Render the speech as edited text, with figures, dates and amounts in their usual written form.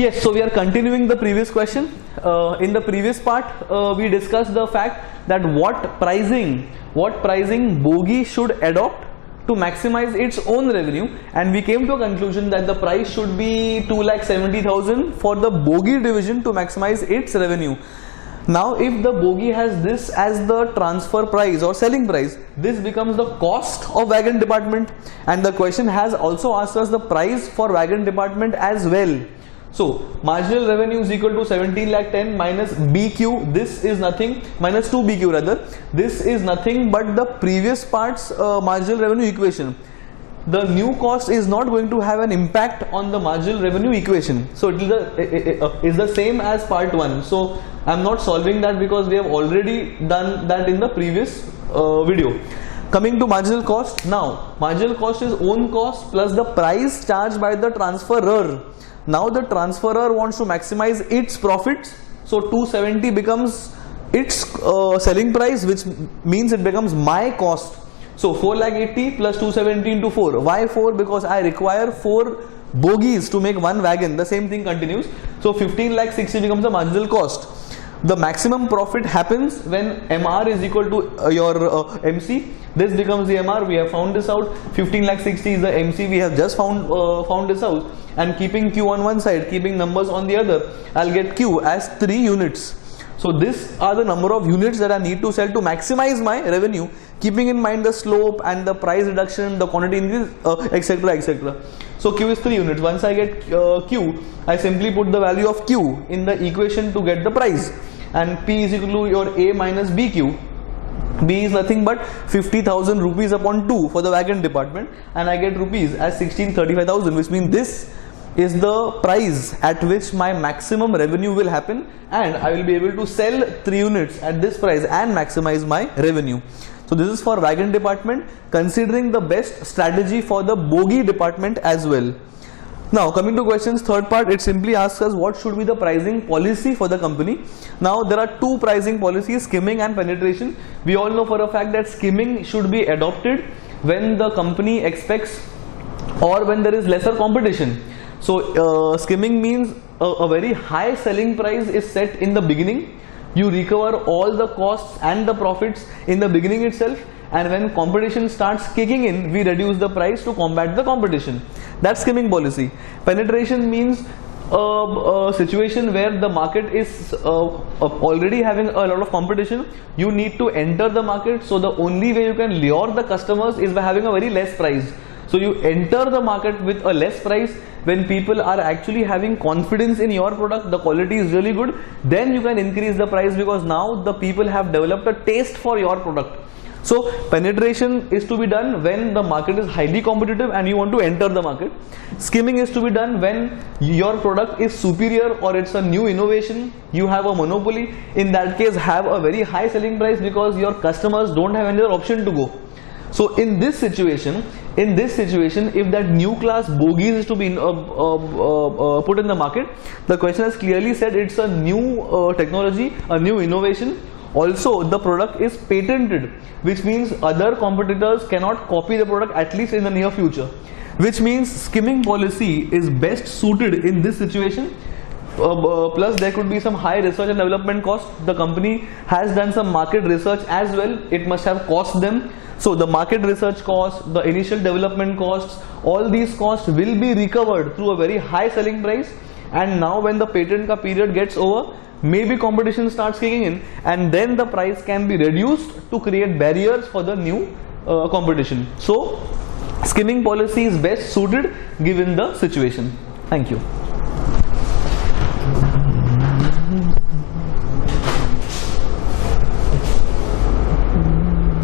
Yes, so we are continuing the previous question. In the previous part, we discussed the fact that what pricing Bogie should adopt to maximize its own revenue, and we came to a conclusion that the price should be 2,70,000 for the Bogie division to maximize its revenue. Now, if the Bogie has this as the transfer price or selling price, this becomes the cost of wagon department, and the question has also asked us the price for wagon department as well. So, marginal revenue is equal to 17,10,000 minus BQ, this is nothing, minus 2 BQ rather, this is nothing but the previous part's marginal revenue equation. The new cost is not going to have an impact on the marginal revenue equation. So, it is the same as part 1. So, I am not solving that because we have already done that in the previous video. Coming to marginal cost, now marginal cost is own cost plus the price charged by the transferor. Now the transferor wants to maximize its profits, so 270 becomes its selling price, which means it becomes my cost. So 4,80,000 plus 270 into 4. Why 4? Because I require 4 bogies to make one wagon. The same thing continues. So 15,60,000 becomes the marginal cost. The maximum profit happens when MR is equal to your MC. This becomes the MR. We have found this out. 15,60,000 is the MC. We have just found this out. And keeping Q on one side, keeping numbers on the other, I'll get Q as 3 units. So these are the number of units that I need to sell to maximize my revenue, keeping in mind the slope and the price reduction, the quantity increase, etc, etc. So Q is 3 units. Once I get Q, I simply put the value of Q in the equation to get the price. And P is equal to your A minus BQ. B is nothing but 50,000 rupees upon 2 for the wagon department, and I get rupees as 16,35,000, which means this is the price at which my maximum revenue will happen, and I will be able to sell 3 units at this price and maximize my revenue. So this is for wagon department, considering the best strategy for the bogie department as well. Now coming to questions, third part, it simply asks us what should be the pricing policy for the company. Now there are 2 pricing policies, skimming and penetration. We all know for a fact that skimming should be adopted when the company expects or when there is lesser competition. So skimming means a very high selling price is set in the beginning. You recover all the costs and the profits in the beginning itself, and when competition starts kicking in, we reduce the price to combat the competition. That's skimming policy. Penetration means a situation where the market is already having a lot of competition. You need to enter the market, so the only way you can lure the customers is by having a very less price. So you enter the market with a less price. When people are actually having confidence in your product, the quality is really good, then you can increase the price, because now the people have developed a taste for your product. So penetration is to be done when the market is highly competitive and you want to enter the market. Skimming is to be done when your product is superior or it's a new innovation, you have a monopoly. In that case, have a very high selling price because your customers don't have any other option to go. So in this situation, if that new class bogies is to be put in the market, the question has clearly said it's a new technology, a new innovation. Also, the product is patented, which means other competitors cannot copy the product, at least in the near future. Which means skimming policy is best suited in this situation. Plus there could be some high research and development cost. The company has done some market research as well. It must have cost them. So the market research cost, the initial development costs, all these costs will be recovered through a very high selling price. And now when the patent ka period gets over, maybe competition starts kicking in, and then the price can be reduced to create barriers for the new competition. So skimming policy is best suited given the situation. Thank you.